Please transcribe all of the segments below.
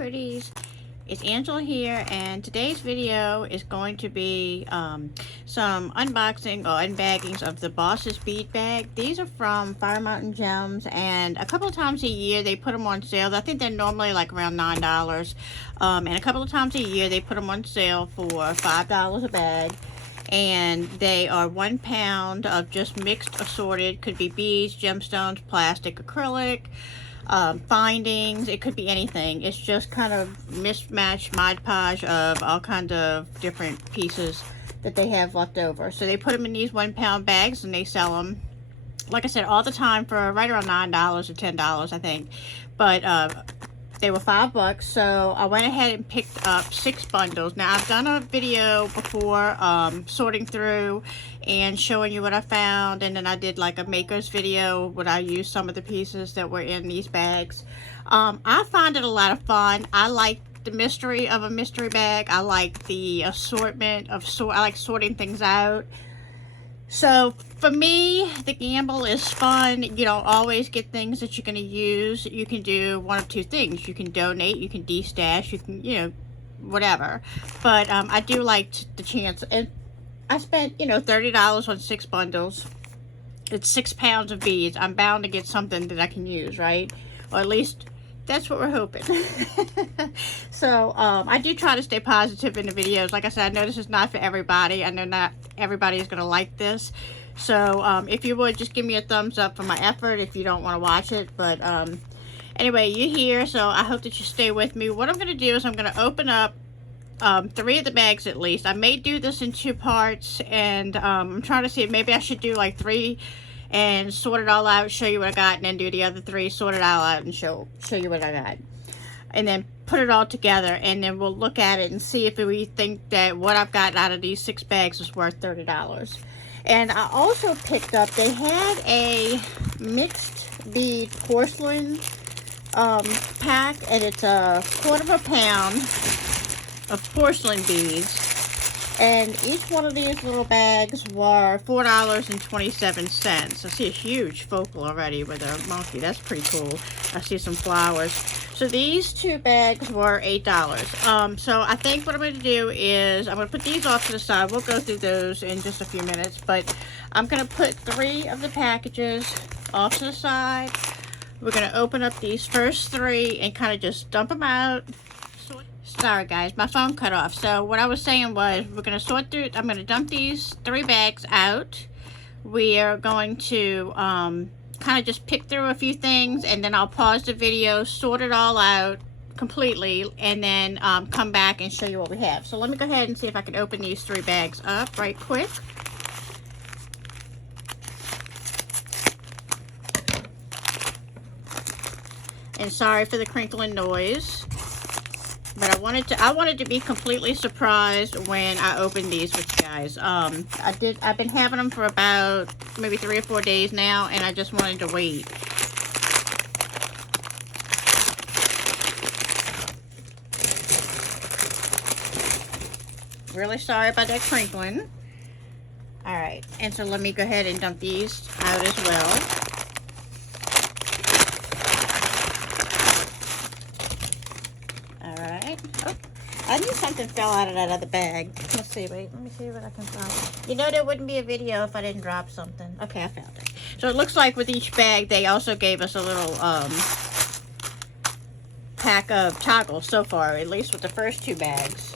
Pretties. It's Angela here, and today's video is going to be some unboxing or unbaggings of the Boss's bead bag. These are from Fire Mountain Gems, and a couple of times a year they put them on sale. I think they're normally like around $9, and a couple of times a year they put them on sale for $5 a bag. And they are 1 pound of just mixed assorted, could be beads, gemstones, plastic, acrylic, findings. It could be anything. It's just kind of mismatched Mod Podge of all kinds of different pieces that they have left over. So they put them in these 1 pound bags and they sell them, like I said, all the time for right around $9 or $10, I think. But they were $5, so I went ahead and picked up 6 bundles. Now, I've done a video before sorting through and showing you what I found, and then I did like a maker's video where I used some of the pieces that were in these bags. I find it a lot of fun. I like the mystery of a mystery bag. I like the assortment of I like sorting things out. So for me, the gamble is fun. You don't always get things that you're going to use. You can do one of two things. You can donate, you can de-stash, you can, whatever. But I do like the chance. And I spent, $30 on 6 bundles. It's 6 pounds of beads. I'm bound to get something that I can use, right? Or at least that's what we're hoping. So I do try to stay positive in the videos. Like I said, I know this is not for everybody. I know not everybody is going to like this. So if you would, just give me a thumbs up for my effort if you don't want to watch it. But anyway, you're here, so I hope that you stay with me. What I'm going to do is I'm going to open up 3 of the bags at least. I may do this in 2 parts, and I'm trying to see if maybe I should do like 3 and sort it all out, show you what I got, and then do the other 3, sort it all out, and show you what I got. And then put it all together, and then we'll look at it and see if we think that what I've gotten out of these 6 bags is worth $30. And I also picked up, they had a mixed bead porcelain pack, and it's a 1/4 pound of porcelain beads. And each one of these little bags were $4.27. I see a huge focal already with a monkey. That's pretty cool. I see some flowers. So these 2 bags were $8. So I think what I'm going to do is I'm going to put these off to the side. We'll go through those in just a few minutes. But I'm going to put 3 of the packages off to the side. We're going to open up these first 3 and kind of just dump them out. Sorry guys, my phone cut off. So what I was saying was we're going to sort through, I'm going to dump these 3 bags out. We are going to kind of just pick through a few things, and then I'll pause the video, sort it all out completely, and then come back and show you what we have. So let me go ahead and see if I can open these 3 bags up right quick. And sorry for the crinkling noise. But I wanted to be completely surprised when I opened these with you guys. I've been having them for about maybe 3 or 4 days now, and I just wanted to wait. Really sorry about that crinkling. Alright, and so let me go ahead and dump these out as well. Oh, I knew something fell out of that other bag. Let's see, wait, let me see what I can find. You know there wouldn't be a video if I didn't drop something. Okay, I found it. So it looks like with each bag, they also gave us a little pack of toggles so far, at least with the first 2 bags.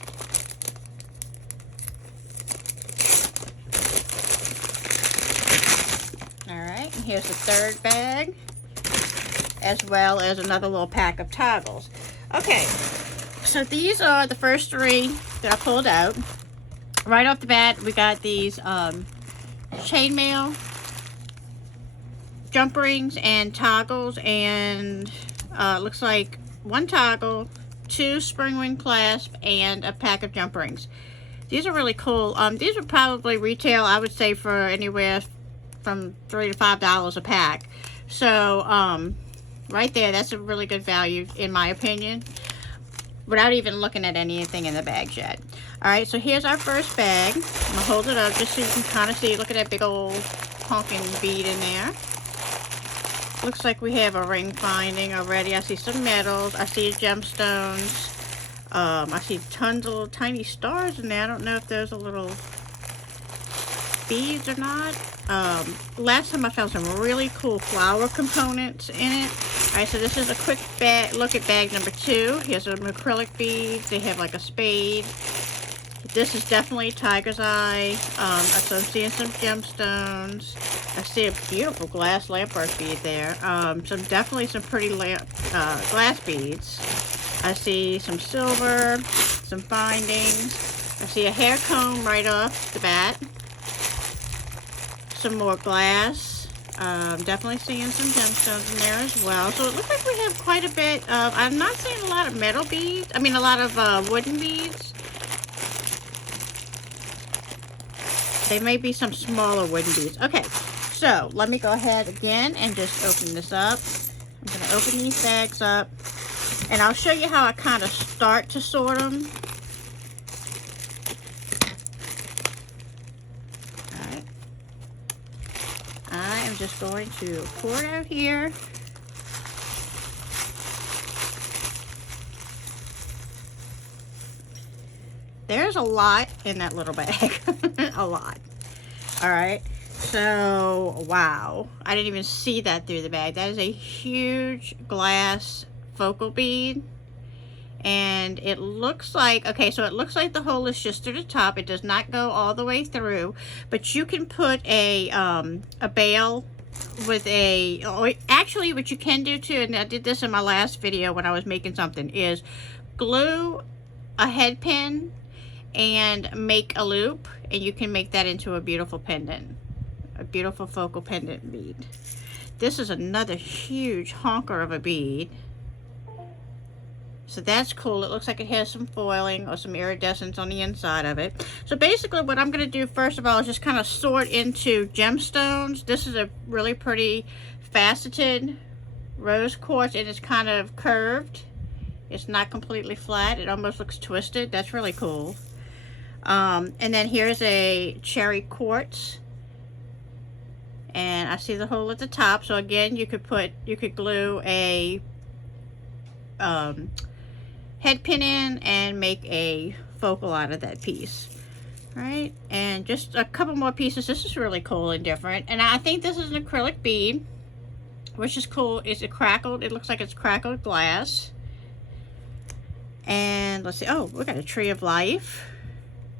Alright, and here's the 3rd bag, as well as another little pack of toggles. Okay. So these are the first 3 that I pulled out. Right off the bat, we got these chainmail, jump rings, and toggles. And looks like 1 toggle, 2 spring ring clasp, and a pack of jump rings. These are really cool. These would probably retail, I would say, for anywhere from $3 to $5 a pack. So right there, that's a really good value in my opinion, without even looking at anything in the bags yet. Alright, so here's our first bag. I'm going to hold it up just so you can kind of see. Look at that big old honking bead in there. Looks like we have a ring finding already. I see some metals. I see gemstones. I see tons of little tiny stars in there. I don't know if those are little beads or not. Last time I found some really cool flower components in it. Alright, so this is a quick look at bag number 2. Here's some acrylic beads. They have like a spade. This is definitely tiger's eye. So I'm seeing some gemstones. I see a beautiful glass lampwork bead there. Definitely some pretty glass beads. I see some silver, some findings. I see a hair comb right off the bat. Some more glass. Definitely seeing some gemstones in there as well. So it looks like we have quite a bit of, I'm not seeing a lot of metal beads. I mean a lot of wooden beads. They may be some smaller wooden beads. Okay, so let me go ahead again and just open this up. I'm going to open these bags up. And I'll show you how I kind of start to sort them. Alright. I am just going to pour it out here. There's a lot in that little bag. A lot. Alright. So, wow. I didn't even see that through the bag. That is a huge glass focal bead. And it looks like, okay, so it looks like the hole is just to the top. It does not go all the way through. But you can put a bail with a, actually what you can do too, and I did this in my last video when I was making something, is glue a head pin and make a loop, and you can make that into a beautiful pendant, a beautiful focal pendant bead. This is another huge honker of a bead, so that's cool. It looks like it has some foiling or some iridescence on the inside of it. So basically what I'm going to do first of all is just kind of sort into gemstones. This is a really pretty faceted rose quartz, and it's kind of curved. It's not completely flat. It almost looks twisted. That's really cool. And then here's a cherry quartz, and I see the hole at the top. So again, you could glue a head pin in and make a focal out of that piece. All right, and just a couple more pieces. This is really cool and different, and I think this is an acrylic bead, which is cool. It's a crackled, it looks like it's crackled glass. And let's see, oh, we got a tree of life.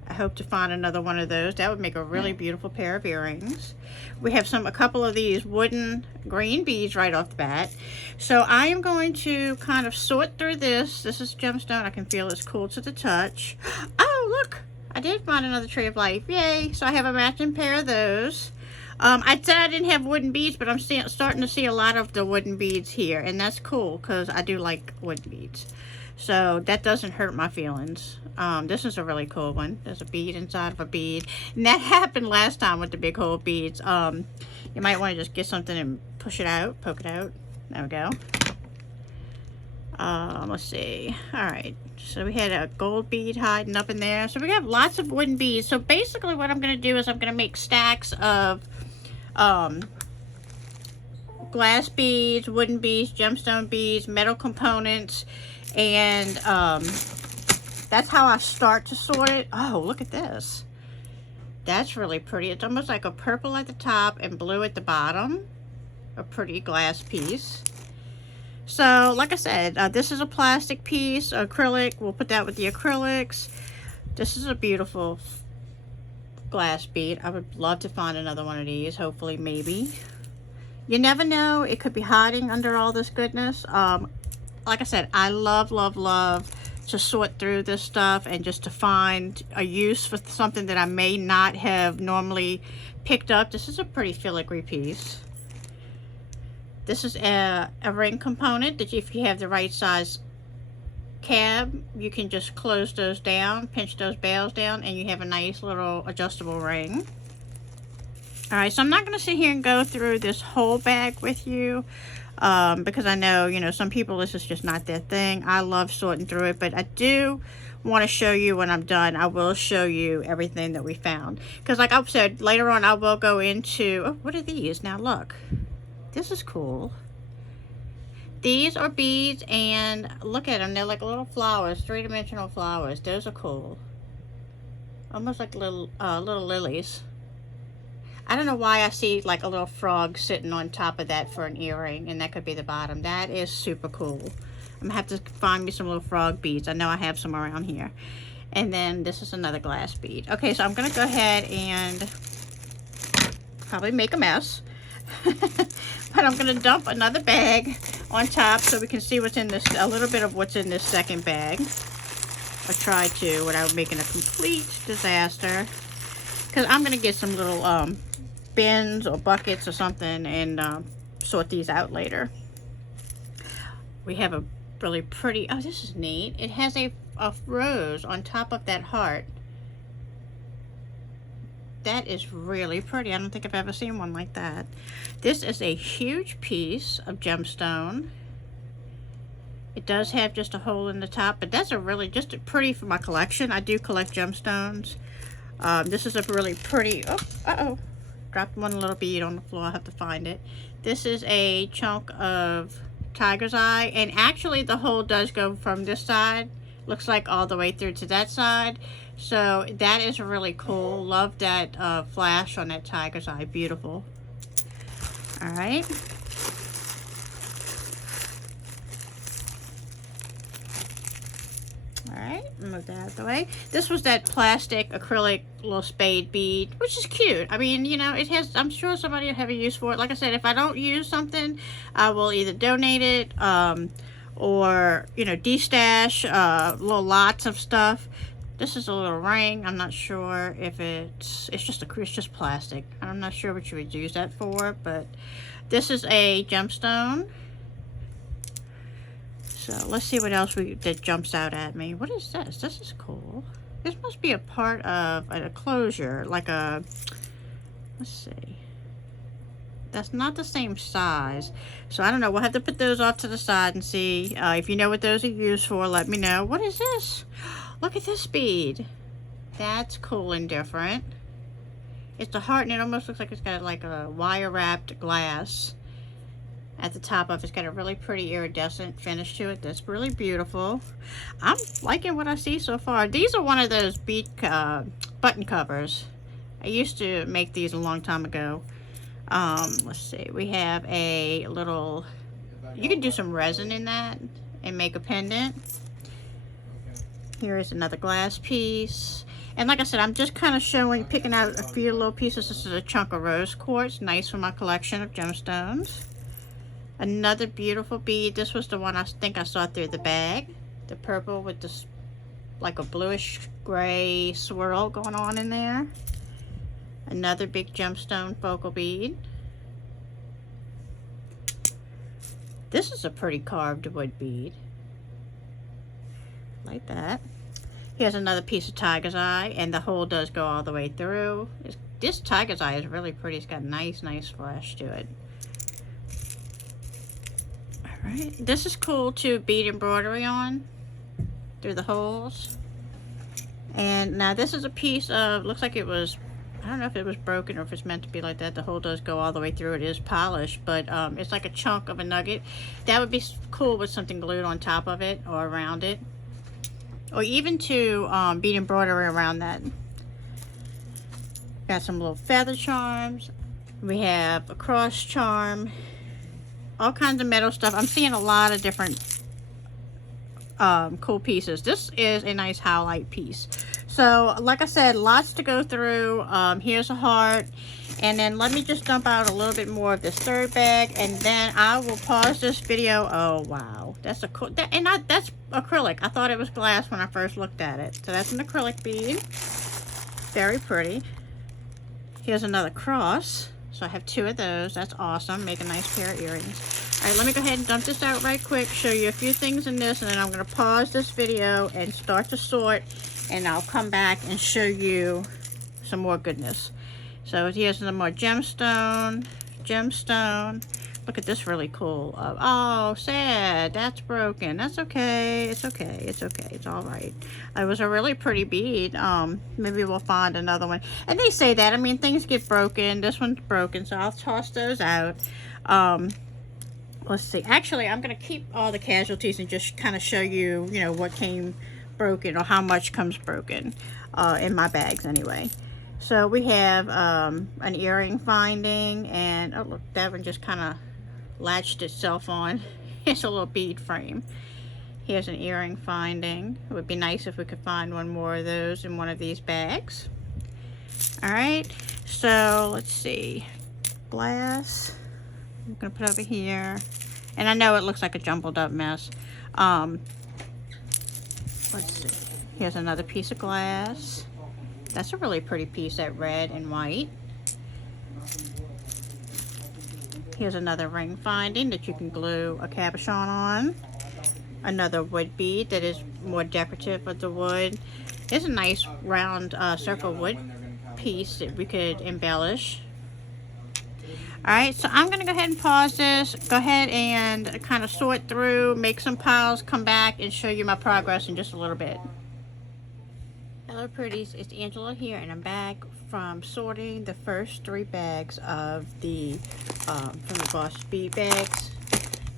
I hope to find another one of those. That would make a really beautiful pair of earrings. We have a couple of these wooden green beads right off the bat. So I am going to kind of sort through this. This is gemstone. I can feel it's cool to the touch. Oh, look, I did find another tree of life. Yay. So I have a matching pair of those. I said I didn't have wooden beads, but I'm starting to see a lot of the wooden beads here, and that's cool because I do like wooden beads. So that doesn't hurt my feelings. This is a really cool one. There's a bead inside of a bead. And that happened last time with the big hole beads. You might want to just get something and push it out, poke it out. There we go. Let's see. Alright. So we had a gold bead hiding up in there. So we have lots of wooden beads. So basically what I'm going to do is I'm going to make stacks of glass beads, wooden beads, gemstone beads, metal components. And that's how I start to sort it. Oh, look at this. That's really pretty. It's almost like a purple at the top and blue at the bottom. A pretty glass piece. So, like I said, this is a plastic piece, acrylic. We'll put that with the acrylics. This is a beautiful glass bead. I would love to find another one of these. Hopefully, maybe. You never know. It could be hiding under all this goodness. Like I said, I love, love, love to sort through this stuff and just to find a use for something that I may not have normally picked up. This is a pretty filigree piece. This is a ring component that if you have the right size cab, you can just close those down, pinch those bails down, and you have a nice little adjustable ring. Alright, so I'm not going to sit here and go through this whole bag with you. Because I know, you know, some people, this is just not their thing. I love sorting through it, but I do want to show you when I'm done. I will show you everything that we found. Because like I've said, later on I will go into, oh, what are these? Now look, this is cool. These are beads, and look at them. They're like little flowers, three-dimensional flowers. Those are cool. Almost like little lilies. I don't know why I see like a little frog sitting on top of that for an earring, and that could be the bottom. That is super cool. I'm gonna have to find me some little frog beads. I know I have some around here. And then this is another glass bead. Okay, so I'm gonna go ahead and probably make a mess. But I'm gonna dump another bag on top so we can see what's in this, a little bit of what's in this second bag. Or try to without making a complete disaster. Because I'm gonna get some little bins or buckets or something and sort these out later. We have a really pretty, oh, this is neat. It has a rose on top of that heart. That is really pretty. I don't think I've ever seen one like that. This is a huge piece of gemstone. It does have just a hole in the top, but that's a really just pretty for my collection. I do collect gemstones. This is a really pretty, oh, dropped one little bead on the floor. I'll have to find it. This is a chunk of tiger's eye, and actually the hole does go from this side, looks like all the way through to that side. So that is really cool. Love that flash on that tiger's eye. Beautiful. All right. Alright, move that out of the way. This was that plastic acrylic little spade bead, which is cute. I mean, you know, it has, I'm sure somebody will have a use for it. Like I said, if I don't use something, I will either donate it or, you know, destash little lots of stuff. This is a little ring. I'm not sure if it's just plastic. I'm not sure what you would use that for, but this is a gemstone. So let's see what else that jumps out at me. What is this? This is cool. This must be a part of a closure, like a, let's see. That's not the same size. So I don't know. We'll have to put those off to the side and see. If you know what those are used for, let me know. What is this? Look at this bead. That's cool and different. It's a heart, and it almost looks like it's got like a wire wrapped glass. At the top of it's got a really pretty iridescent finish to it. That's really beautiful. I'm liking what I see so far. These are one of those bead button covers. I used to make these a long time ago. Let's see. We have a little, you can do some resin in that and make a pendant. Here is another glass piece. And like I said, I'm just kind of picking out a few little pieces. This is a chunk of rose quartz. Nice for my collection of gemstones. Another beautiful bead. This was the one I think I saw through the bag. The purple with this like a bluish gray swirl going on in there. Another big gemstone focal bead. This is a pretty carved wood bead. Like that. Here's another piece of tiger's eye, and the hole does go all the way through. This tiger's eye is really pretty. It's got nice flash to it. Alright, this is cool to bead embroidery on through the holes. And now this is a piece of, looks like it was, I don't know if it was broken or if it's meant to be like that. The hole does go all the way through. It is polished, but it's like a chunk of a nugget. That would be cool with something glued on top of it or around it. Or even to bead embroidery around that. Got some little feather charms. We have a cross charm. All kinds of metal stuff. I'm seeing a lot of different cool pieces. This is a nice highlight piece. So like I said, lots to go through. Here's a heart, and then let me just dump out a little bit more of this third bag, and then I will pause this video. Oh wow, that's a cool, that's acrylic. I thought it was glass when I first looked at it. So that's an acrylic bead. Very pretty. Here's another cross. So I have two of those. That's awesome. Make a nice pair of earrings. All right, let me go ahead and dump this out right quick, show you a few things in this, and then I'm going to pause this video and start to sort, and I'll come back and show you some more goodness. So here's some more gemstone. Look at this, really cool. Oh, sad. That's broken. That's okay. It's okay. It's okay. It's all right. It was a really pretty bead. Maybe we'll find another one. And they say that. I mean, things get broken. This one's broken, so I'll toss those out. let's see. Actually, I'm going to keep all the casualties and just kind of show you, you know, what came broken or how much comes broken in my bags anyway. So we have an earring finding, and oh look, that one just kind of latched itself on. It's a little bead frame. Here's an earring finding. It would be nice if we could find one more of those in one of these bags. All right, so let's see. Glass. I'm gonna put over here, and I know it looks like a jumbled up mess. Let's see. Here's another piece of glass. That's a really pretty piece, that red and white. Here's another ring finding that you can glue a cabochon on. Another wood bead that is more decorative with the wood. Here's a nice round circle wood piece that we could embellish. Alright, so I'm going to go ahead and pause this, go ahead and kind of sort through, make some piles, come back and show you my progress in just a little bit. Hello Pretties, it's Angela here, and I'm back from sorting the first 3 bags of the from the Boss Bead bags.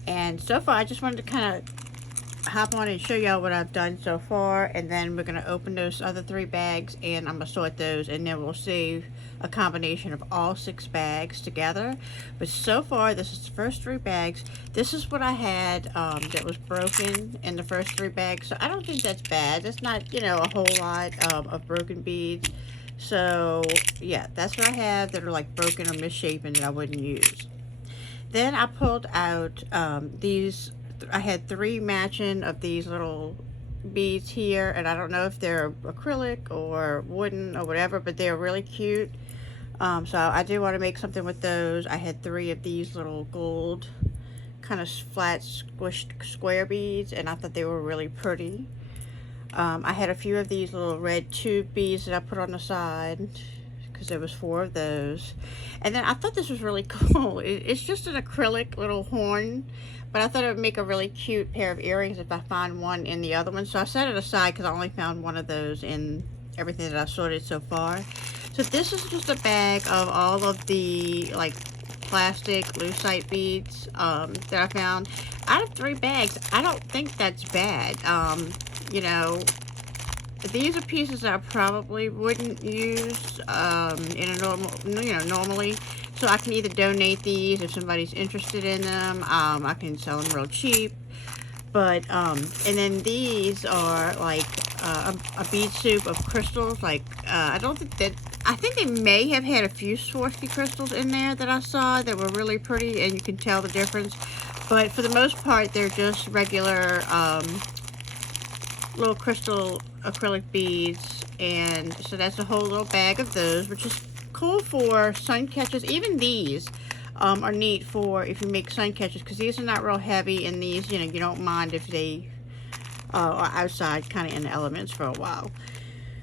And so far I just wanted to kind of hop on and show y'all what I've done so far, and then we're going to open those other 3 bags and I'm going to sort those, and then we'll see a combination of all 6 bags together. But so far this is the first 3 bags. This is what I had that was broken in the first 3 bags, so I don't think that's bad. That's not, you know, a whole lot of broken beads. So yeah, that's what I have that are like broken or misshapen that I wouldn't use. Then I pulled out these. I had 3 matching of these little beads here, and I don't know if they're acrylic or wooden or whatever, but they're really cute. So I do want to make something with those. I had 3 of these little gold kind of flat squished square beads, and I thought they were really pretty. I had a few of these little red tube beads that I put on the side because there was 4 of those. And then I thought this was really cool. It's just an acrylic little horn, but I thought it would make a really cute pair of earrings if I find one in the other one. So I set it aside because I only found one of those in everything that I've sorted so far. So this is just a bag of all of the like plastic lucite beads that I found. Out of 3 bags, I don't think that's bad. You know, these are pieces that I probably wouldn't use in a normal, you know, normally. So I can either donate these if somebody's interested in them. I can sell them real cheap. But and then these are like a bead soup of crystals. Like I don't think that, I think they may have had a few Swarovski crystals in there that I saw that were really pretty, and you can tell the difference. But for the most part, they're just regular little crystal acrylic beads, and so that's a whole little bag of those, which is cool for sun catchers. Even these are neat for if you make sun catchers, because these are not real heavy, and these, you know, you don't mind if they are outside kind of in the elements for a while.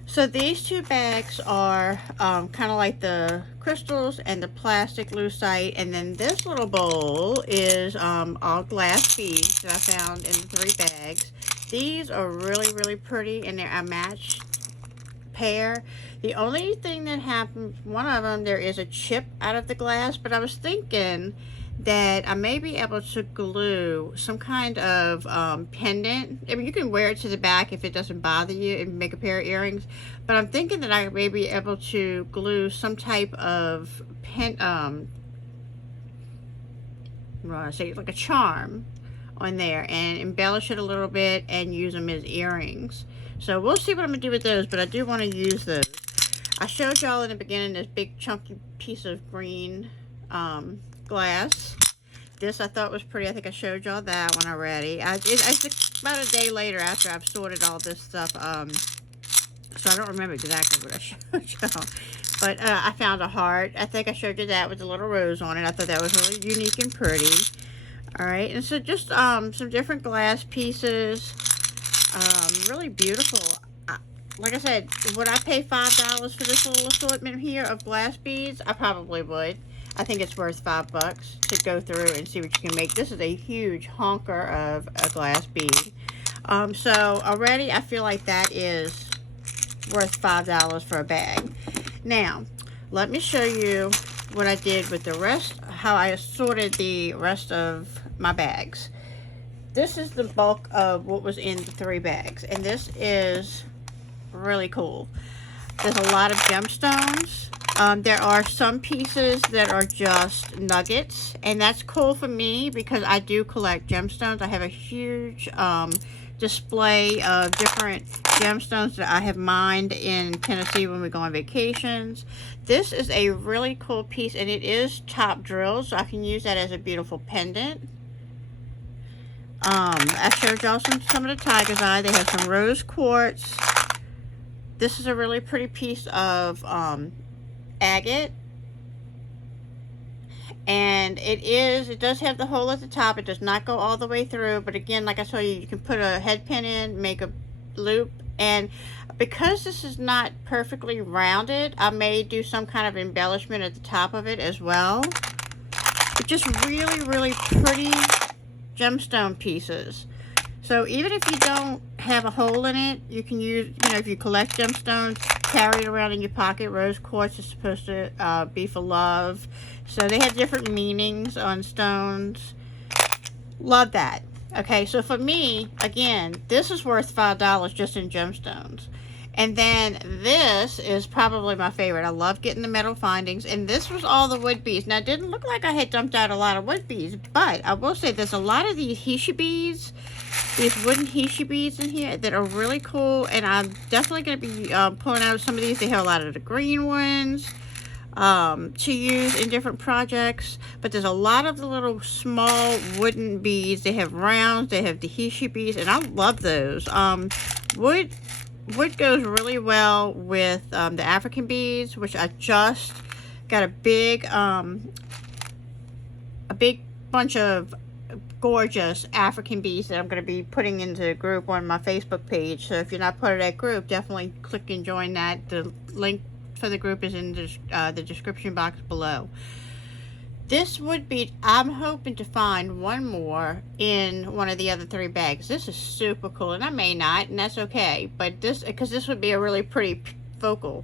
So these 2 bags are kind of like the crystals and the plastic lucite, and then this little bowl is all glass beads that I found in the 3 bags. These are really, really pretty, and they're a matched pair. The only thing that happened, one of them, there is a chip out of the glass, but I was thinking that I may be able to glue some kind of pendant. I mean, you can wear it to the back if it doesn't bother you and make a pair of earrings, but I'm thinking that I may be able to glue some type of say like a charm on there and embellish it a little bit and use them as earrings. So we'll see what I'm gonna do with those, but I do want to use those. I showed y'all in the beginning this big chunky piece of green glass. This I thought was pretty. I think I showed y'all that one already. It's about a day later after I've sorted all this stuff, so I don't remember exactly what I showed y'all. But I found a heart. I think I showed you that with a little rose on it. I thought that was really unique and pretty. All right, and so just some different glass pieces, really beautiful. Like I said, would I pay $5 for this little assortment here of glass beads? I probably would. I think it's worth $5 to go through and see what you can make. This is a huge honker of a glass bead. So already I feel like that is worth $5 for a bag. Now, let me show you what I did with the rest, how I sorted the rest of my bags. This is the bulk of what was in the 3 bags, and this is really cool. There's a lot of gemstones. There are some pieces that are just nuggets, and that's cool for me because I do collect gemstones. I have a huge display of different gemstones that I have mined in Tennessee when we go on vacations. This is a really cool piece, and it is top drilled, so I can use that as a beautiful pendant. I showed y'all some of the tiger's eye. They have some rose quartz. This is a really pretty piece of agate, and it does have the hole at the top. It does not go all the way through, but again, like I told you, you can put a head pin in, make a loop, and because this is not perfectly rounded, I may do some kind of embellishment at the top of it as well. But just really pretty gemstone pieces. So even if you don't have a hole in it, you can use, if you collect gemstones, carry it around in your pocket. Rose quartz is supposed to be for love. So they have different meanings on stones. Love that. Okay, so for me, again, this is worth $5 just in gemstones. And then this is probably my favorite. I love getting the metal findings. And this was all the wood beads. Now, it didn't look like I had dumped out a lot of wood beads, but I will say there's a lot of these Hishi beads, these wooden Hishi beads in here that are really cool. And I'm definitely going to be pulling out some of these. They have a lot of the green ones to use in different projects. But there's a lot of the little small wooden beads. They have rounds. They have the Hishi beads. And I love those. Wood goes really well with the African beads, which I just got a big bunch of gorgeous African beads that I'm going to be putting into a group on my Facebook page. So if you're not part of that group, definitely click and join that. The link for the group is in the description box below. This would be, I'm hoping to find one more in one of the other 3 bags. This is super cool, and I may not, and that's okay. But because this would be a really pretty focal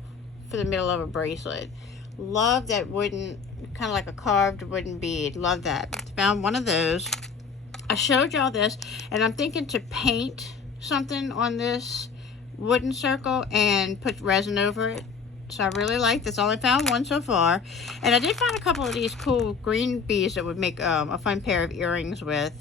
for the middle of a bracelet. Love that wooden, kind of like a carved wooden bead. Love that. Found one of those. I showed y'all this, and I'm thinking to paint something on this wooden circle and put resin over it. So I really like this. I only found one so far. And I did find a couple of these cool green beads that would make a fun pair of earrings with.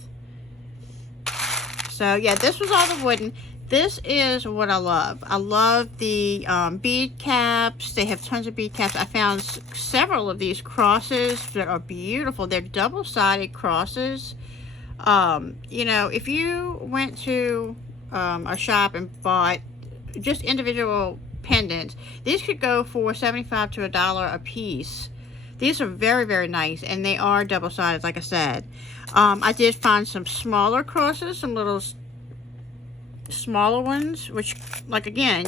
So yeah, this was all the wooden. This is what I love. I love the bead caps. They have tons of bead caps. I found several of these crosses that are beautiful. They're double-sided crosses. If you went to a shop and bought just individual pendants, these could go for $75 to $1 a piece. These are very nice, and they are double-sided, like I said. I did find some smaller crosses, some little smaller ones, which, like, again,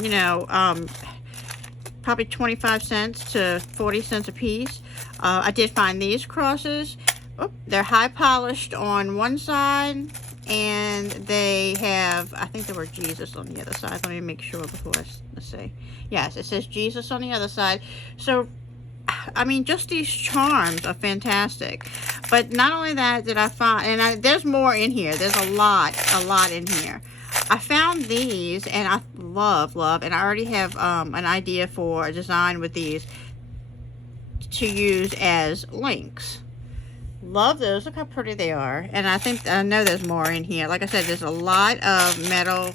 probably 25 cents to 40 cents a piece. I did find these crosses. Oh, they're high polished on one side, and they have, I think there were Jesus on the other side. Let me make sure before let's see. Yes, it says Jesus on the other side. So, I mean, just these charms are fantastic. But not only that did I find, and there's more in here. There's a lot in here. I found these, and I love, and I already have an idea for a design with these to use as links. Love those. Look how pretty they are. And I know there's more in here. Like I said, there's a lot of metal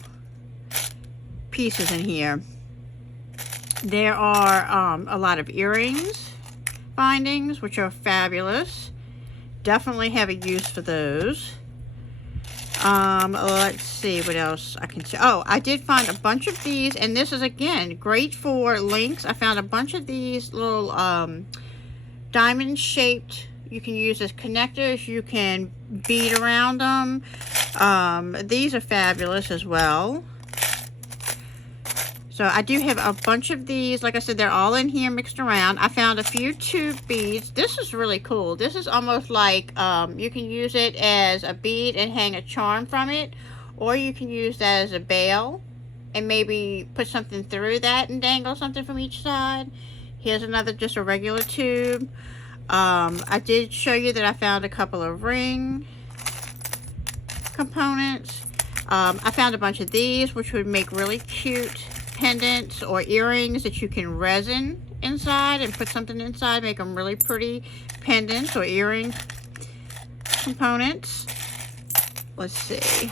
pieces in here. There are a lot of earrings findings, which are fabulous. Definitely have a use for those. Let's see what else I can see. Oh, I did find a bunch of these, and this is, again, great for links. I found a bunch of these little diamond-shaped, you can use as connectors. You can bead around them. These are fabulous as well. So I do have a bunch of these. Like I said, they're all in here mixed around. I found a few tube beads. This is really cool. This is almost like you can use it as a bead and hang a charm from it. Or you can use that as a bail and maybe put something through that and dangle something from each side. Here's another, just a regular tube. I did show you that I found a couple of ring components. I found a bunch of these, which would make really cute pendants or earrings that you can resin inside and put something inside, make them really pretty pendants or earring components. Let's see.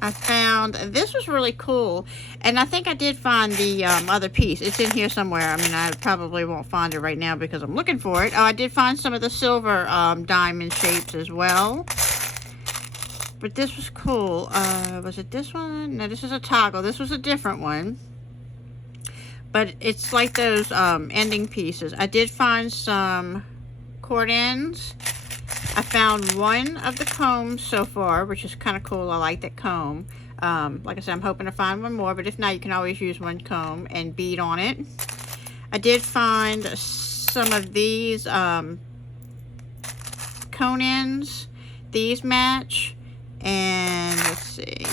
I found, this was really cool, and I think I did find the other piece. It's in here somewhere. I mean, I probably won't find it right now because I'm looking for it. Oh, I did find some of the silver diamond shapes as well. But this was cool. Was it this one? No, this is a toggle. This was a different one. But it's like those ending pieces. I did find some cord ends. I found one of the combs so far, which is kind of cool. I like that comb. Like I said, I'm hoping to find one more, but if not, you can always use one comb and bead on it. I did find some of these cone ends. These match. And let's see.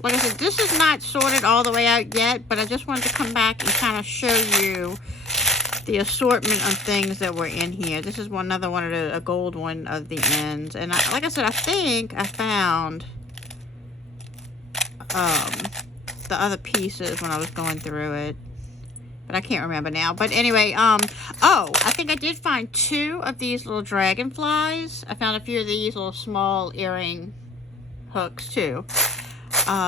Like I said, this is not sorted all the way out yet, but I just wanted to come back and kind of show you the assortment of things that were in here. This is another one of a gold one of the ends. And like I said, I think I found the other pieces when I was going through it, but I can't remember now. But anyway, oh, I think I did find 2 of these little dragonflies. I found a few of these little small earring hooks too.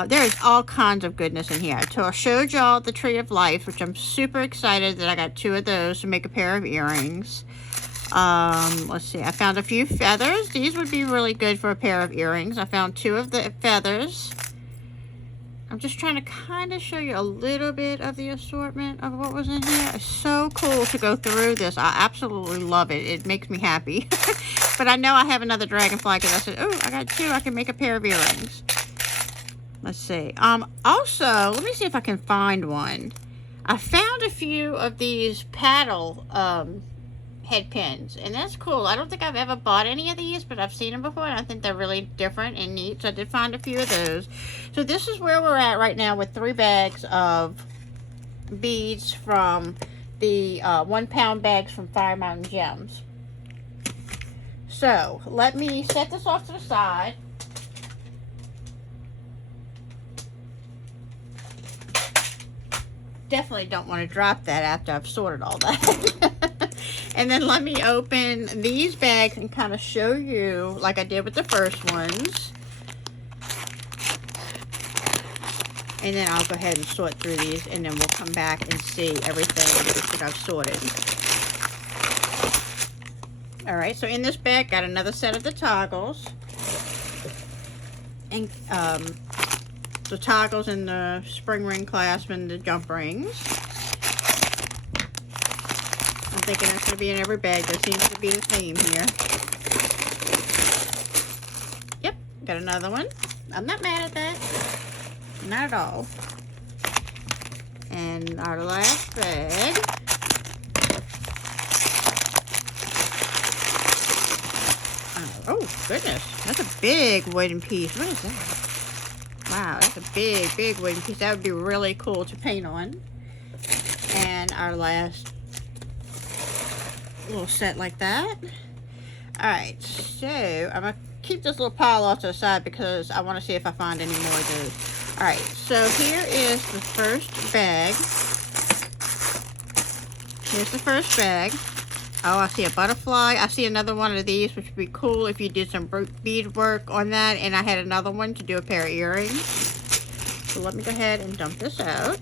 There's all kinds of goodness in here. So I showed y'all the Tree of Life, which I'm super excited that I got 2 of those to make a pair of earrings. Let's see. I found a few feathers. These would be really good for a pair of earrings. I found 2 of the feathers. I'm just trying to kind of show you a little bit of the assortment of what was in here. It's so cool to go through this. I absolutely love it. It makes me happy. But I know I have another dragonfly because I said, oh, I got 2. I can make a pair of earrings. Let's see. Also, let me see if I can find one. I found a few of these paddle head pins, and that's cool. I don't think I've ever bought any of these, but I've seen them before, and I think they're really different and neat. So I did find a few of those. So this is where we're at right now with 3 bags of beads from the 1 pound bags from Fire Mountain Gems. So let me set this off to the side. Definitely don't want to drop that after I've sorted all that. And then let me open these bags and kind of show you like I did with the first ones. And then I'll go ahead and sort through these, and then we'll come back and see everything that I've sorted. Alright, so in this bag, got another set of the toggles. And the toggles and the spring ring clasp and the jump rings. I'm thinking it's going to be in every bag. There seems to be a theme here. Yep, got another one. I'm not mad at that. Not at all. And our last bag. Oh, goodness. That's a big wooden piece. What is that? Wow, that's a big, big wooden piece. That would be really cool to paint on. And our last little set like that. Alright, so I'm going to keep this little pile off to the side because I want to see if I find any more of those. Alright, so here is the first bag. Here's the first bag. Oh, I see a butterfly. I see another one of these, which would be cool if you did some bead work on that. And I had another one to do a pair of earrings. So let me go ahead and dump this out.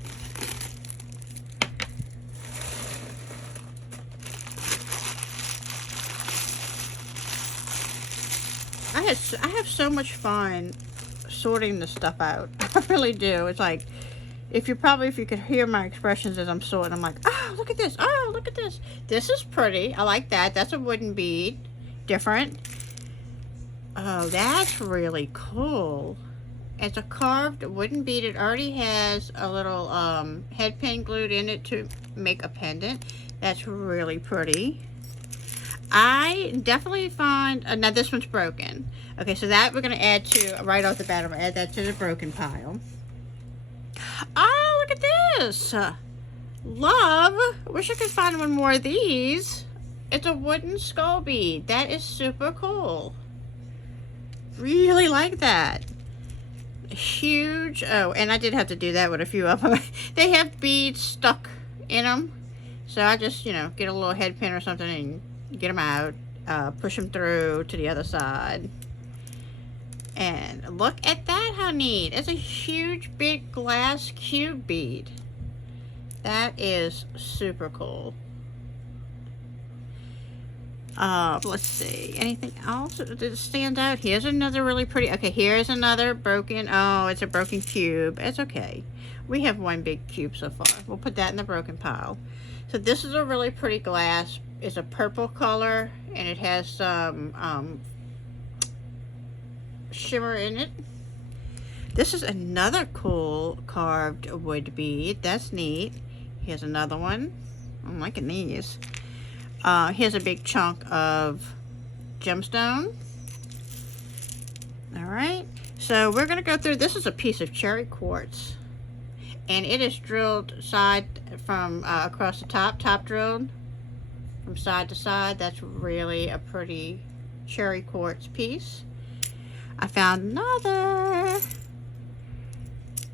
I have so much fun sorting this stuff out. I really do. It's like, if you could hear my expressions as I'm sorting, I'm like, oh, look at this. Oh, look at this. This is pretty. I like that. That's a wooden bead. Different. Oh, that's really cool. It's a carved wooden bead. It already has a little head pin glued in it to make a pendant. That's really pretty. I definitely find, now this one's broken. Okay, so that we're going to add to, right off the bat, I'm going to add that to the broken pile. Oh, look at this. Love. I wish I could find one more of these. It's a wooden skull bead. That is super cool. really like that. Huge. Oh, and I did have to do that with a few of them. They have beads stuck in them. So I just, you know, get a little head pin or something and get them out. Push them through to the other side. And look at that, how neat. It's a huge, big glass cube bead. That is super cool. Let's see, anything else that stands out? Here's another really pretty, okay, here's another broken, oh, it's a broken cube. It's okay. We have one big cube so far. We'll put that in the broken pile. So this is a really pretty glass. It's a purple color, and it has some shimmer in it. This is another cool carved wood bead. That's neat. Here's another one. I'm liking these. Here's a big chunk of gemstone. All right, so we're gonna go through, this is a piece of cherry quartz, and it is drilled side from across the top drilled from side to side. That's really a pretty cherry quartz piece. I found another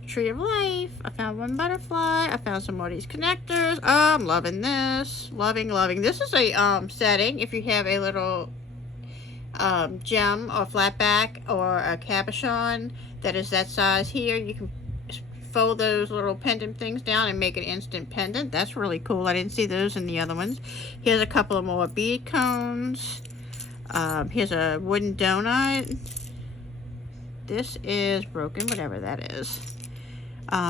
tree of life. I found one butterfly. I found some more of these connectors. Oh, I'm loving this. Loving. This is a setting. If you have a little gem or flat back or a cabochon that is that size here, you can fold those little pendant things down and make an instant pendant. That's really cool. I didn't see those in the other ones. Here's a couple of more bead cones. Here's a wooden donut. This is broken, whatever that is.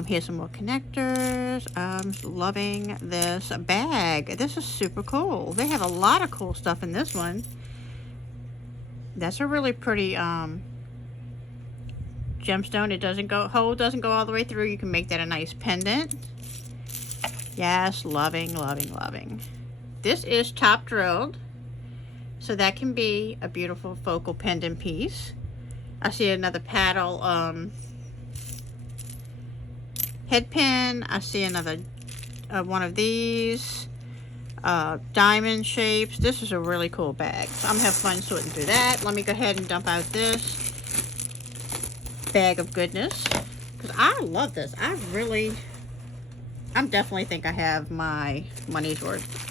Here's some more connectors. I'm loving this bag. This is super cool. They have a lot of cool stuff in this one. That's a really pretty gemstone. It doesn't go, hole doesn't go all the way through. You can make that a nice pendant. Yes, loving. This is top drilled, so that can be a beautiful focal pendant piece. I see another paddle head pin. I see another one of these diamond shapes. This is a really cool bag, so I'm gonna have fun sorting through that. Let me go ahead and dump out this bag of goodness, because I love this. I'm definitely think I have my money's worth.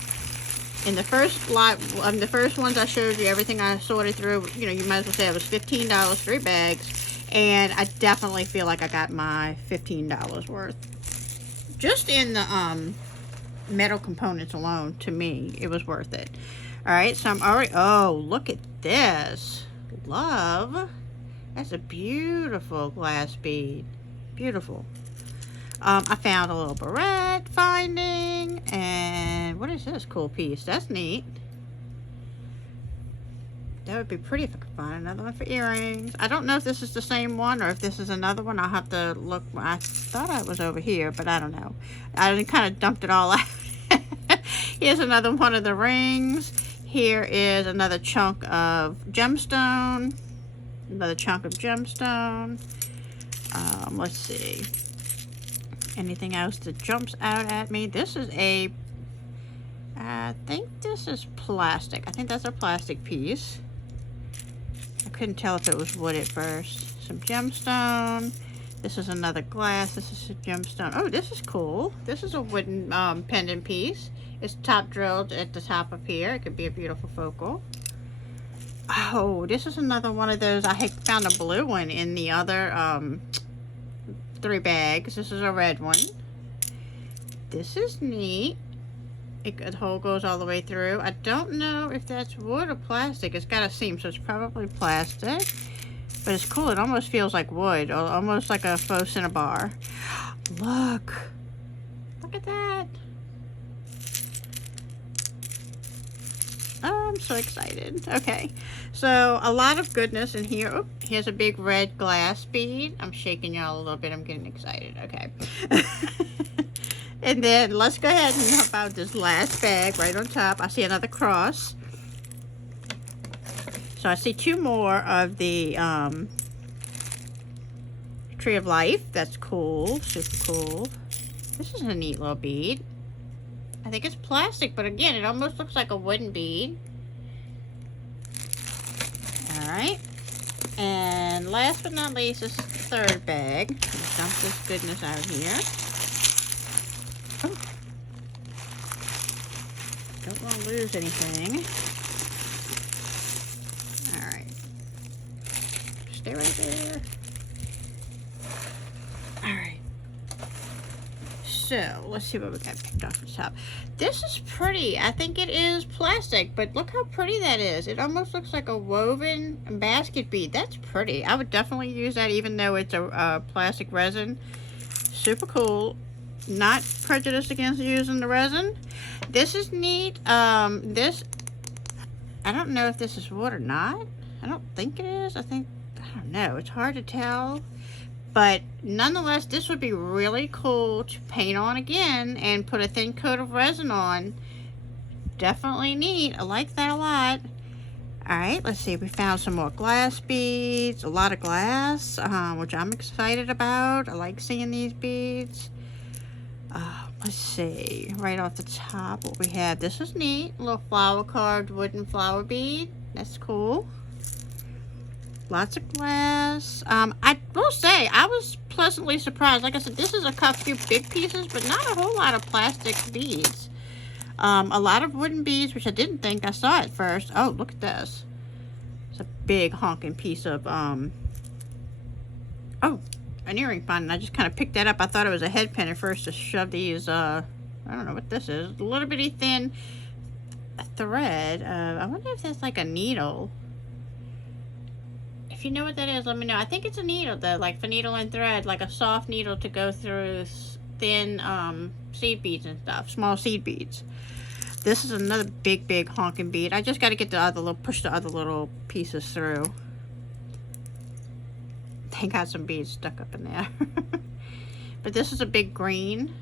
In the first lot, the first ones I showed you, everything I sorted through, you know, you might as well say it was $15, 3 bags. And I definitely feel like I got my $15 worth. Just in the metal components alone, to me, it was worth it. Alright, so I'm already, oh, look at this. Love. That's a beautiful glass bead. Beautiful. I found a little barrette finding, and what is this cool piece? That's neat. That would be pretty if I could find another one for earrings. I don't know if this is the same one or if this is another one. I'll have to look. I thought I was over here, but I don't know. I kind of dumped it all out. Here's another one of the rings. Here is another chunk of gemstone. Another chunk of gemstone. Let's see. Anything else that jumps out at me? This is a, I think this is plastic. I think that's a plastic piece. I couldn't tell if it was wood at first. Some gemstone. This is another glass. This is a gemstone. Oh, this is cool. This is a wooden pendant piece. It's top drilled at the top up here. It could be a beautiful focal. Oh, this is another one of those. I had found a blue one in the other 3 bags. This is a red one. This is neat. The hole goes all the way through. I don't know if that's wood or plastic. It's got a seam, so it's probably plastic. But it's cool. It almost feels like wood, or almost like a faux cinnabar. Look. Look at that. Oh, I'm so excited. Okay. So, a lot of goodness in here. Oh, here's a big red glass bead. I'm shaking y'all a little bit. I'm getting excited. Okay. And then let's go ahead and dump out this last bag right on top. I see another cross. So I see 2 more of the Tree of Life. That's cool. Super cool. This is a neat little bead. I think it's plastic, but again, it almost looks like a wooden bead. Alright. And last but not least, this third bag. Let's dump this goodness out here. Oh. Don't want to lose anything. Alright. Stay right there. Alright. So, let's see what we got picked off the top. This is pretty. I think it is plastic, but look how pretty that is. It almost looks like a woven basket bead. That's pretty. I would definitely use that even though it's a plastic resin. Super cool. Not prejudiced against using the resin. This is neat. This, I don't know if this is wood or not. I don't think it is. I don't know. It's hard to tell. But nonetheless, this would be really cool to paint on again and put a thin coat of resin on. Definitely neat. I like that a lot. Alright, let's see. We found some more glass beads. A lot of glass, which I'm excited about. I like seeing these beads. Let's see. Right off the top, what we have. This is neat. A little flower carved wooden flower bead. That's cool. Lots of glass. I will say, I was pleasantly surprised. Like I said, this is a few big pieces, but not a whole lot of plastic beads. A lot of wooden beads, which I didn't think I saw at first. Oh, look at this. It's a big honking piece of, oh, an earring find. And I just kind of picked that up. I thought it was a head pin at first to shove these, I don't know what this is. A little bitty thin thread. I wonder if that's like a needle. If you know what that is, let me know. I think it's a needle though, like for needle and thread, like a soft needle to go through thin seed beads and stuff, small seed beads. This is another big honking bead. I just got to get the other little, push the other little pieces through. They got some beads stuck up in there. But this is a big green,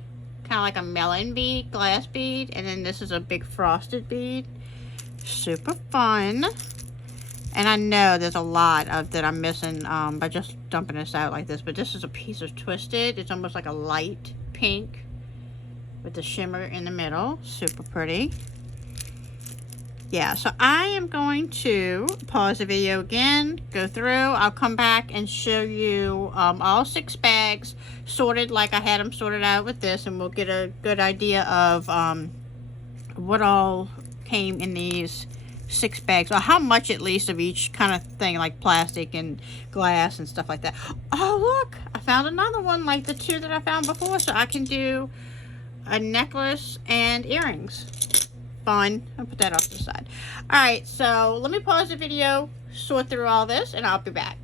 kind of like a melon bead, glass bead, and then this is a big frosted bead. Super fun. And I know there's a lot of that I'm missing by just dumping this out like this. But this is a piece of twisted. It's almost like a light pink with the shimmer in the middle. Super pretty. Yeah, so I am going to pause the video again, go through. I'll come back and show you all 6 bags sorted like I had them sorted out with this. And we'll get a good idea of what all came in these 6 bags, or how much at least of each kind of thing, like plastic and glass and stuff like that. Oh look, I found another one like the 2 that I found before, so I can do a necklace and earrings. Fun. I'll put that off to the side. Alright, so let me pause the video, sort through all this, and I'll be back.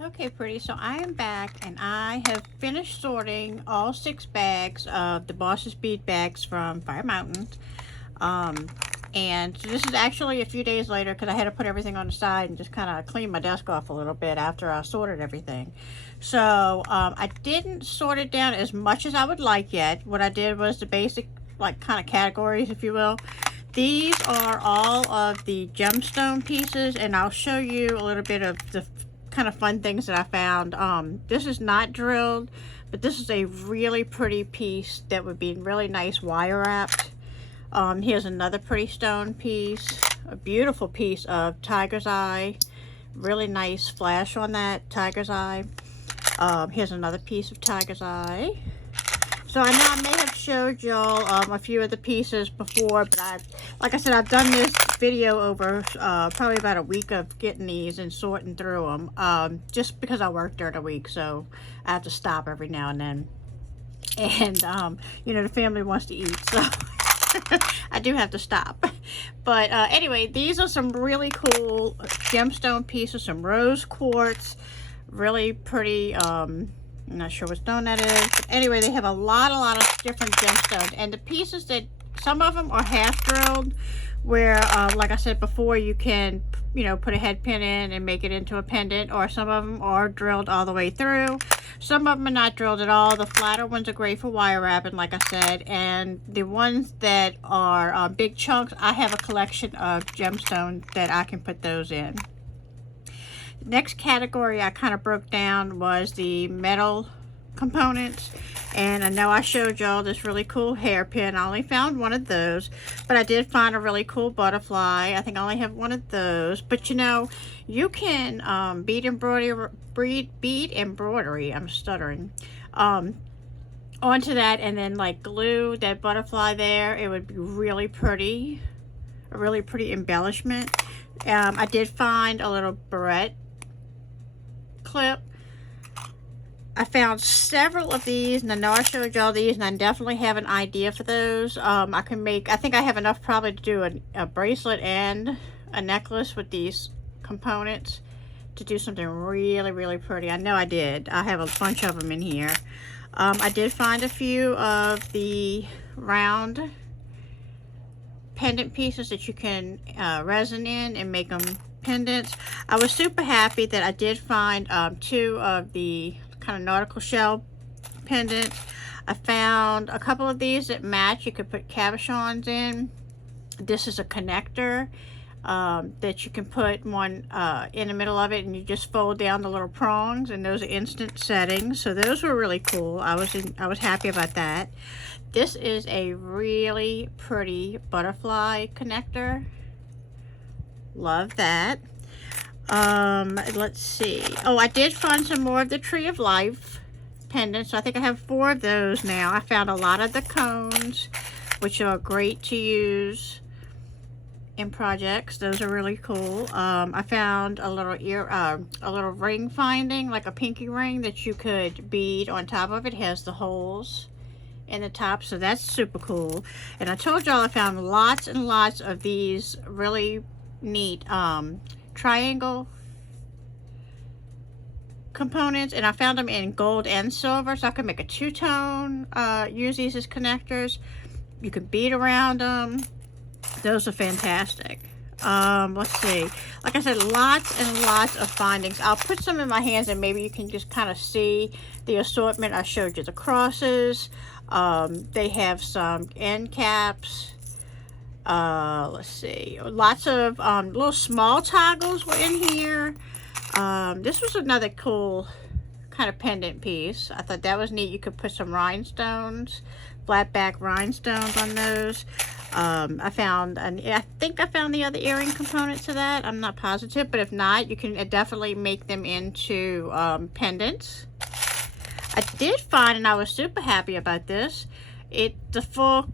Okay, pretty, so I am back and I have finished sorting all 6 bags of the Boss's Bead bags from Fire Mountain. And this is actually a few days later because I had to put everything on the side and just kind of clean my desk off a little bit after I sorted everything. So I didn't sort it down as much as I would like yet. What I did was the basic, like, kind of categories, if you will. These are all of the gemstone pieces, and I'll show you a little bit of the kind of fun things that I found. This is not drilled, but this is a really pretty piece that would be really nice wire wrapped. Here's another pretty stone piece, a beautiful piece of tiger's eye, really nice flash on that tiger's eye. Here's another piece of tiger's eye. So I know I may have showed y'all a few of the pieces before, but like I said, I've done this video over probably about a week of getting these and sorting through them, just because I work during the week, so I have to stop every now and then. And, you know, the family wants to eat, so I do have to stop. But anyway, these are some really cool gemstone pieces, some rose quartz, really pretty. I'm not sure what stone that is, but anyway, they have a lot of different gemstones, and the pieces that, some of them are half drilled, where like I said before, you can, you know, put a head pin in and make it into a pendant, or some of them are drilled all the way through. Some of them are not drilled at all. The flatter ones are great for wire wrapping, like I said, and the ones that are big chunks, I have a collection of gemstones that I can put those in. Next category I kind of broke down was the metal components, And I know I showed y'all this really cool hairpin. I only found one of those, but I did find a really cool butterfly. I think I only have one of those. But you know, you can bead embroidery, I'm stuttering, onto that, and then like glue that butterfly there. It would be really pretty, a really pretty embellishment. I did find a little barrette clip. I found several of these, and I know I showed y'all these, and I definitely have an idea for those. I think I have enough probably to do a bracelet and a necklace with these components to do something really, really pretty. I know I did. I have a bunch of them in here. I did find a few of the round pendant pieces that you can resin in and make them pendants. I was super happy that I did find 2 of the kind of nautical shell pendants. I found a couple of these that match. You could put cabochons in. This is a connector that you can put one in the middle of it, and you just fold down the little prongs, and those are instant settings. So those were really cool. I was happy about that. This is a really pretty butterfly connector. Love that. Let's see. Oh, I did find some more of the Tree of Life pendants. So I think I have 4 of those now. I found a lot of the cones, which are great to use in projects. Those are really cool. I found a little ring finding, like a pinky ring that you could bead on top of. It has the holes in the top, so that's super cool. And I told y'all I found lots and lots of these really neat triangle components, and I found them in gold and silver, so I could make a 2-tone, use these as connectors. You can bead around them. Those are fantastic. Let's see. Like I said, lots and lots of findings. I'll put some in my hands, and maybe you can just kind of see the assortment. I showed you the crosses. They have some end caps. Let's see, lots of little small toggles were in here. This was another cool kind of pendant piece. I thought that was neat. You could put some rhinestones, flat back rhinestones on those. I think I found the other earring component to that. I'm not positive, but if not, you can definitely make them into pendants. I did find, and I was super happy about this, the full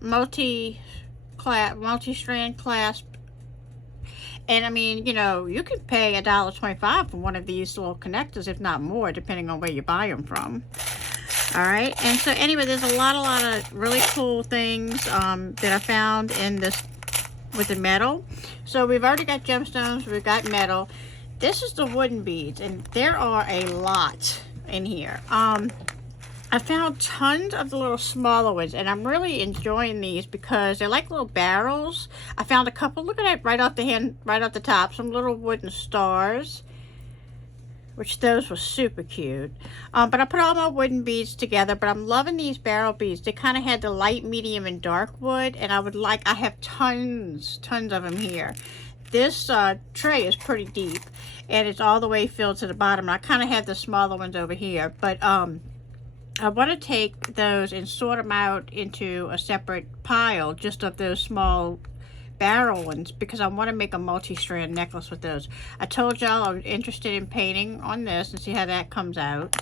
multi-strand clasp. And I mean, you know, you could pay $1.25 for one of these little connectors, if not more, depending on where you buy them from. All right, and so anyway, there's a lot of really cool things that I found in this with the metal. So we've already got gemstones, we've got metal. This is the wooden beads, and there are a lot in here. I found tons of the little smaller ones, and I'm really enjoying these because they're like little barrels. I found a couple, look at that, right off the top, some little wooden stars, which those were super cute. But I put all my wooden beads together, but I'm loving these barrel beads. They kind of had the light, medium, and dark wood, and I have tons of them here. This tray is pretty deep, and it's all the way filled to the bottom. I kind of have the smaller ones over here, but I want to take those and sort them out into a separate pile just of those small barrel ones, because I want to make a multi-strand necklace with those. I told y'all I was interested in painting on this and see how that comes out.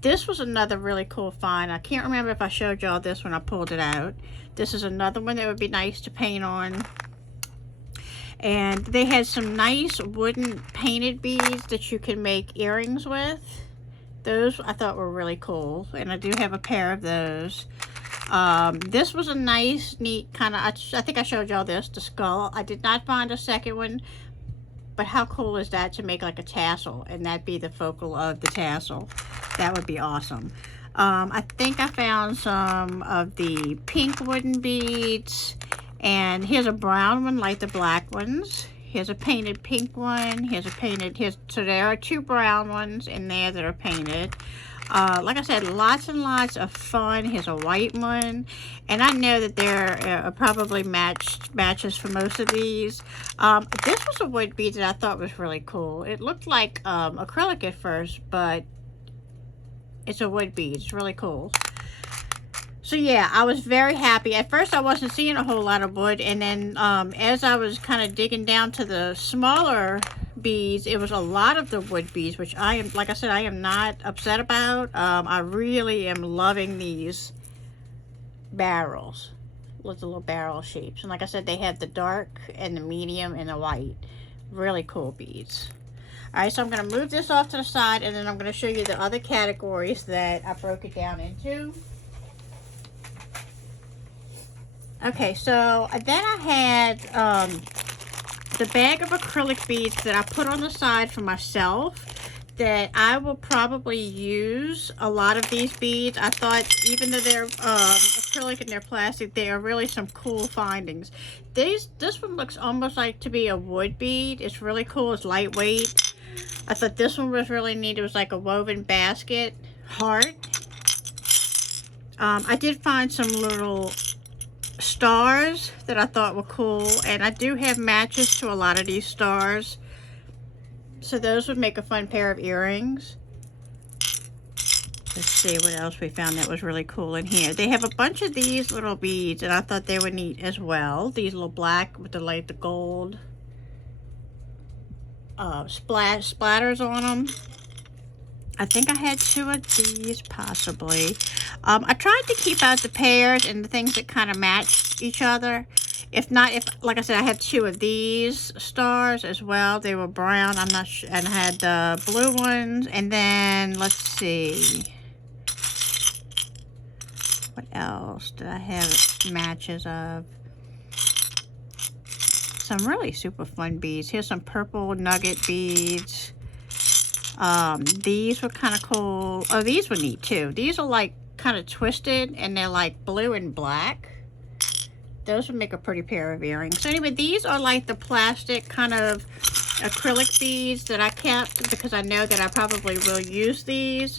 This was another really cool find. I can't remember if I showed y'all this when I pulled it out. This is another one that would be nice to paint on. And they had some nice wooden painted beads that you can make earrings with. Those I thought were really cool, and I do have a pair of those. This was a nice, neat kind of, I think I showed y'all this, the skull. I did not find a second one, but how cool is that to make like a tassel, and that be the focal of the tassel? That would be awesome. I think I found some of the pink wooden beads, and here's a brown one like the black ones. Here's a painted pink one. So there are 2 brown ones in there that are painted. Like I said, lots and lots of fun. Here's a white one. And I know that there are probably matches for most of these. This was a wood bead that I thought was really cool. It looked like acrylic at first, but It's a wood bead. It's really cool. So yeah, I was very happy. At first I wasn't seeing a whole lot of wood, and then as I was kind of digging down to the smaller beads, it was a lot of the wood beads, which I am, like I said, I am not upset about. I really am loving these barrels with the little barrel shapes. And like I said, they have the dark and the medium and the white. Really cool beads. Alright, so I'm going to move this off to the side, and then I'm going to show you the other categories that I broke it down into. Okay, so then I had the bag of acrylic beads that I put on the side for myself, that I will probably use a lot of these beads. I thought, even though they're acrylic and they're plastic, they are really some cool findings. This one looks almost like to be a wood bead. It's really cool. It's lightweight. I thought this one was really neat. It was like a woven basket heart. I did find some little stars that I thought were cool, and I do have matches to a lot of these stars, so those would make a fun pair of earrings. Let's see what else we found that was really cool in here. They have a bunch of these little beads, and I thought they were neat as well. These little black with the gold splatters on them. I think I had 2 of these, possibly. I tried to keep out the pairs and the things that kind of matched each other. If not, like I said, I had 2 of these stars as well. They were brown. I'm not sure. And I had the blue ones. And then, let's see. What else did I have matches of? Some really super fun beads. Here's some purple nugget beads. These were kind of cool. Oh, these were neat too. These are like kind of twisted, and they're like blue and black. Those would make a pretty pair of earrings. So anyway, these are like the plastic kind of acrylic beads that I kept because I know that I probably will use these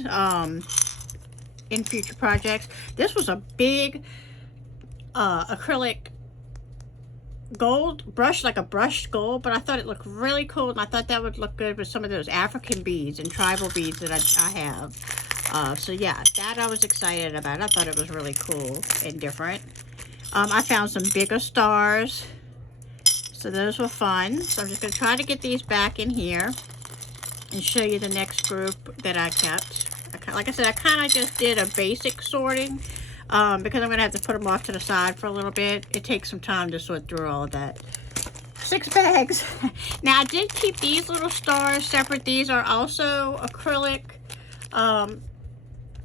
in future projects. This was a big acrylic gold brush, like a brushed gold, but I thought it looked really cool, and I thought that would look good with some of those African beads and tribal beads that I have. So yeah, that I was excited about. I thought it was really cool and different. I found some bigger stars, so those were fun. So I'm just going to try to get these back in here and show you the next group that I kept. Like I said, I kind of just did a basic sorting because I'm going to have to put them off to the side for a little bit. It takes some time to sort through all of that. 6 bags. Now, I did keep these little stars separate. These are also acrylic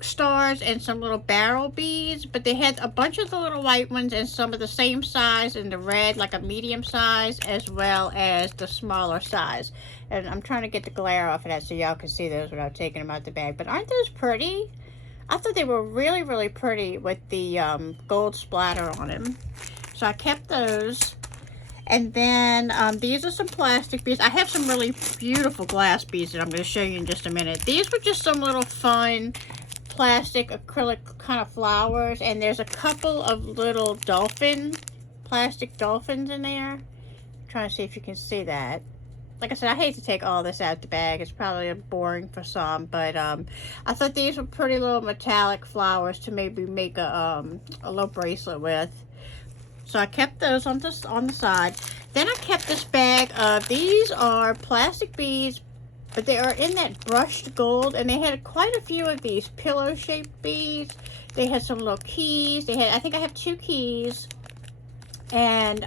stars and some little barrel beads, but they had a bunch of the little white ones and some of the same size in the red, like a medium size, as well as the smaller size. And I'm trying to get the glare off of that so y'all can see those without taking them out the bag. But aren't those pretty? I thought they were really, really pretty with the gold splatter on them. So I kept those. And then these are some plastic beads. I have some really beautiful glass beads that I'm going to show you in just a minute. These were just some little fun plastic acrylic kind of flowers. And there's a couple of little plastic dolphins in there. I'm trying to see if you can see that. Like I said, I hate to take all this out the bag. It's probably boring for some, but I thought these were pretty little metallic flowers to maybe make a little bracelet with. So I kept those on the side. Then I kept this bag of, these are plastic beads, but they are in that brushed gold, and they had quite a few of these pillow-shaped beads. They had some little keys. They had, I think I have 2 keys. And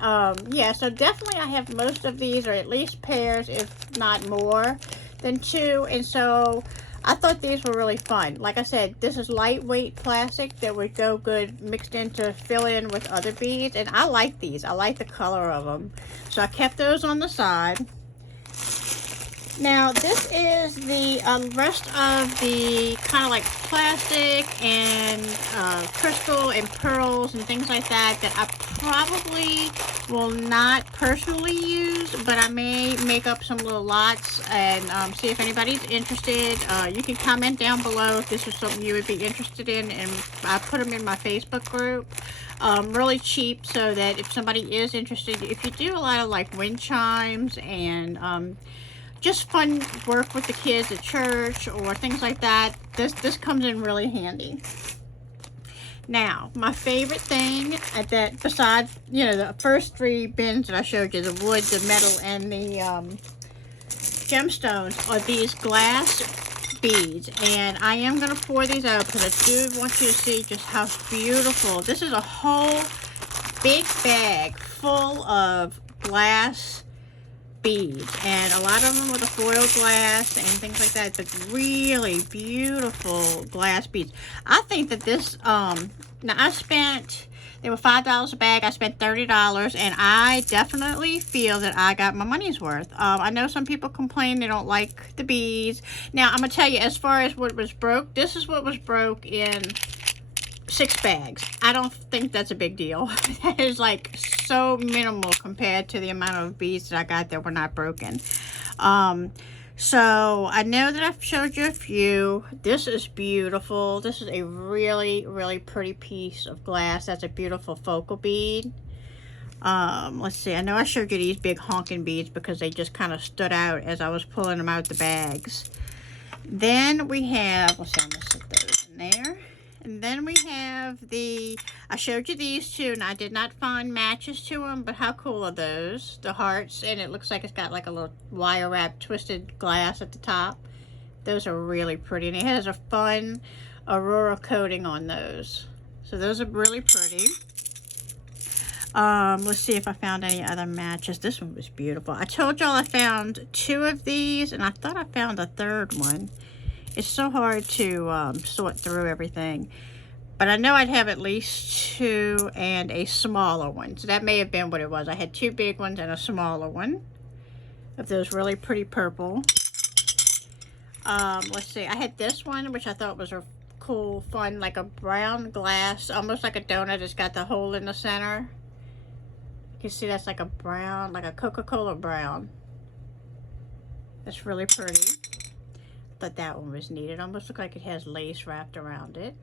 yeah, so definitely I have most of these, or at least pairs, if not more than 2. And so I thought these were really fun. Like I said, this is lightweight plastic that would go good mixed in to fill in with other beads. And I like these. I like the color of them. So I kept those on the side. Now, this is the rest of the kind of like plastic and crystal and pearls and things like that I probably will not personally use, but I may make up some little lots and see if anybody's interested. You can comment down below if this is something you would be interested in, and I put them in my Facebook group. Really cheap, so that if somebody is interested, if you do a lot of like wind chimes and just fun work with the kids at church or things like that. This comes in really handy. Now, my favorite thing at that, besides, you know, the first 3 bins that I showed you, the wood, the metal, and the gemstones, are these glass beads. And I am going to pour these out because I do want you to see just how beautiful. This is a whole big bag full of glass beads, and a lot of them with a foil glass and things like that, but really beautiful glass beads. I think that this, now I spent, they were $5 a bag, I spent $30, and I definitely feel that I got my money's worth. I know some people complain they don't like the beads. Now, I'm going to tell you, as far as what was broke, this is what was broke in 6 bags. I don't think that's a big deal. That is like so minimal compared to the amount of beads that I got that were not broken. So I know that I've showed you a few. This is beautiful. This is a really, really pretty piece of glass. That's a beautiful focal bead. Let's see. I know I showed you these big honking beads because they just kind of stood out as I was pulling them out of the bags. Then we have, let's see, I'm going to set those in there. And then we have the, I showed you these two, and I did not find matches to them, but how cool are those? The hearts, and it looks like it's got like a little wire wrap twisted glass at the top. Those are really pretty, and it has a fun aurora coating on those. So those are really pretty. Let's see if I found any other matches. This one was beautiful. I told y'all I found 2 of these, and I thought I found a 3rd one. It's so hard to sort through everything. But I know I'd have at least 2 and a smaller one. So that may have been what it was. I had 2 big ones and a smaller one of those really pretty purple. Let's see. I had this one, which I thought was a cool, fun, like a brown glass, almost like a donut. It's got the hole in the center. You can see that's like a brown, like a Coca-Cola brown. That's really pretty. Thought that one was neat. It almost looks like it has lace wrapped around it.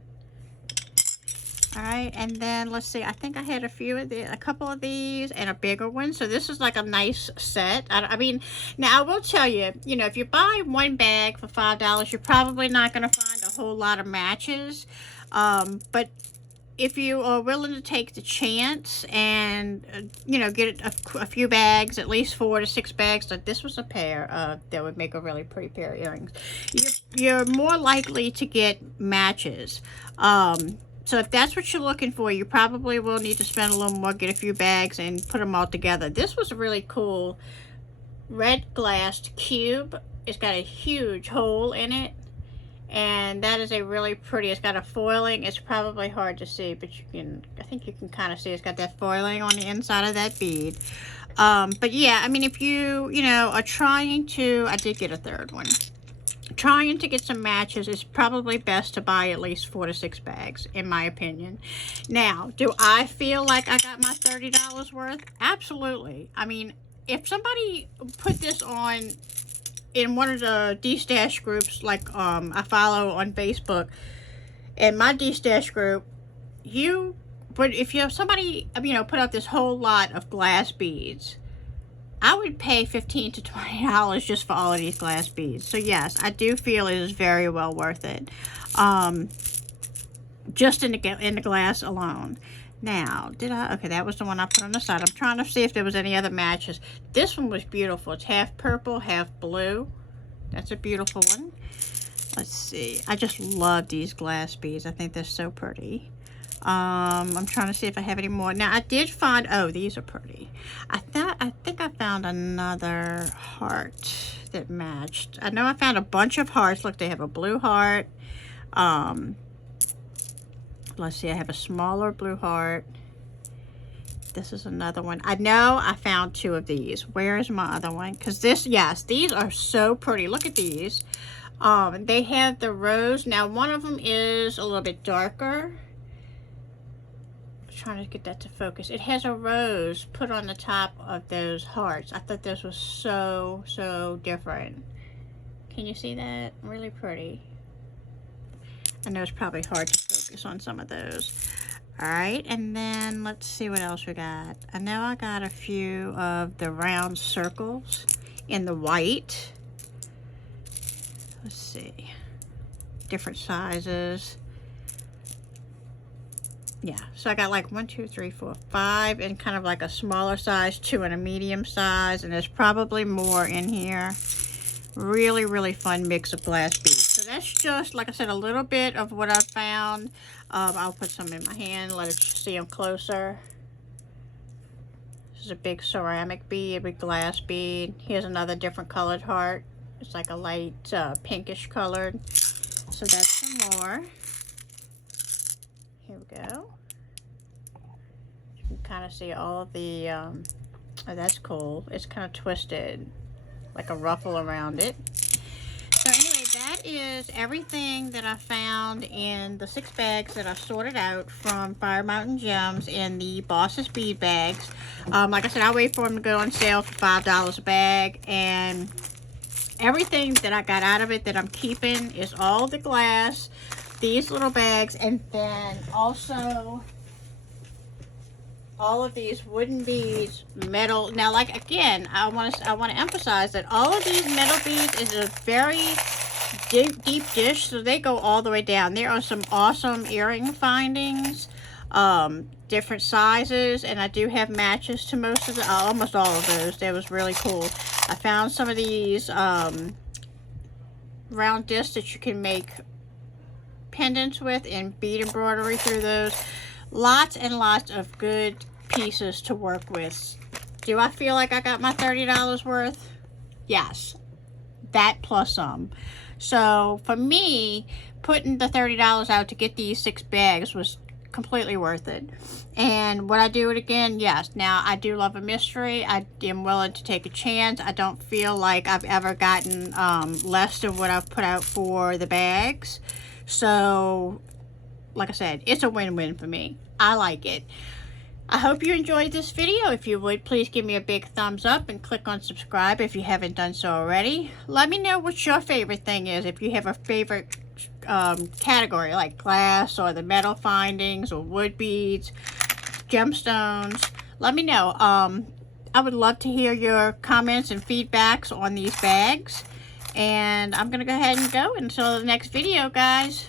All right, and then let's see. I think I had a couple of these and a bigger one. So this is like a nice set. I mean, now I will tell you, you know, if you buy 1 bag for $5, you're probably not going to find a whole lot of matches. But if you are willing to take the chance and, you know, get a few bags, at least 4 to 6 bags, like this was a pair that would make a really pretty pair of earrings. You're more likely to get matches. So if that's what you're looking for, you probably will need to spend a little more, get a few bags, and put them all together. This was a really cool red glassed cube. It's got a huge hole in it. And that is a really pretty, it's got a foiling. It's probably hard to see, but you can, I think you can kind of see it's got that foiling on the inside of that bead. But yeah, I mean, if you know, are trying to, I did get a 3rd one. Trying to get some matches, it's probably best to buy at least 4 to 6 bags, in my opinion. Now, do I feel like I got my $30 worth? Absolutely. I mean, if somebody put this on in one of the D-Stash groups, like I follow on Facebook, and my D-Stash group, but if you have somebody, you know, put out this whole lot of glass beads, I would pay $15 to $20 just for all of these glass beads. So yes, I do feel it is very well worth it, just in the glass alone. Now, okay, that was the one I put on the side. I'm trying to see if there was any other matches. This one was beautiful. It's half purple, half blue. That's a beautiful one. Let's see. I just love these glass beads. I think they're so pretty. I'm trying to see if I have any more. Now, I did find, oh, these are pretty. I think I found another heart that matched. I know I found a bunch of hearts. Look, they have a blue heart. Let's see, I have a smaller blue heart. This is another one. I know I found 2 of these. Where is my other one? Because this, yes, these are so pretty. Look at these. They have the rose. Now, one of them is a little bit darker. I'm trying to get that to focus. It has a rose put on the top of those hearts. I thought this was so, so different. Can you see that? Really pretty. I know it's probably hard to focus on some of those. All right, and then let's see what else we got. I know I got a few of the round circles in the white. let's see, different sizes. Yeah, so I got like 1, 2, 3, 4, 5 and kind of like a smaller size, 2 and a medium size, and there's probably more in here. Really, really fun mix of glass beads. So that's just, like I said, a little bit of what I found. I'll put some in my hand, let it see them closer. This is a big ceramic bead, a big glass bead. Here's another different colored heart. It's like a light pinkish colored. So that's some more. Here we go. You can kind of see all of the, oh, that's cool. It's kind of twisted, like a ruffle around it. So anyway, that is everything that I found in the 6 bags that I sorted out from Fire Mountain Gems in the Boss's bead bags. Like I said, I'll wait for them to go on sale for $5 a bag, and everything that I got out of it that I'm keeping is all the glass, these little bags, and then also all of these wooden beads, metal. Now, like, again, I want to emphasize that all of these metal beads is a very deep dish, so they go all the way down. There are some awesome earring findings, different sizes, and I do have matches to most of the, almost all of those. That was really cool. I found some of these round discs that you can make pendants with and bead embroidery through those. Lots and lots of good pieces to work with. Do I feel like I got my $30 worth? Yes, that plus some. So for me, putting the $30 out to get these 6 bags was completely worth it. And would I do it again? Yes. Now, I do love a mystery. I am willing to take a chance. I don't feel like I've ever gotten less than what I've put out for the bags. So, like I said, it's a win-win for me. I like it. I hope you enjoyed this video. If you would, please give me a big thumbs up and click on subscribe if you haven't done so already. Let me know what your favorite thing is. If you have a favorite category like glass or the metal findings or wood beads, gemstones, let me know. I would love to hear your comments and feedbacks on these bags. And I'm going to go ahead and go until the next video, guys.